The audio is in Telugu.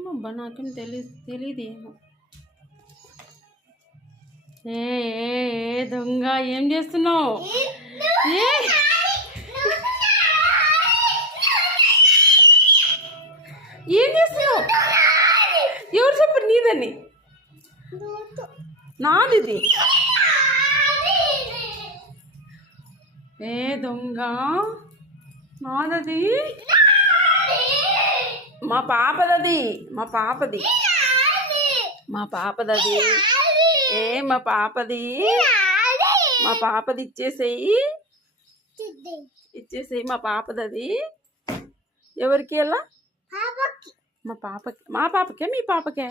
ఏమబ్బా నాకేం తెలియదేమో. ఏ దొంగ ఏం చేస్తున్నావు? ఏం చేస్తున్నావు? ఎవరు చెప్పరు నీదని? నాది. ఏ దొంగ నాదది. మా పాపదది. మా పాపది. ఏ మా పాపది. మా పాపది ఇచ్చేసేయి. మా పాపదది. ఎవరికి ఎలా? మా పాపకే. మీ పాపకే?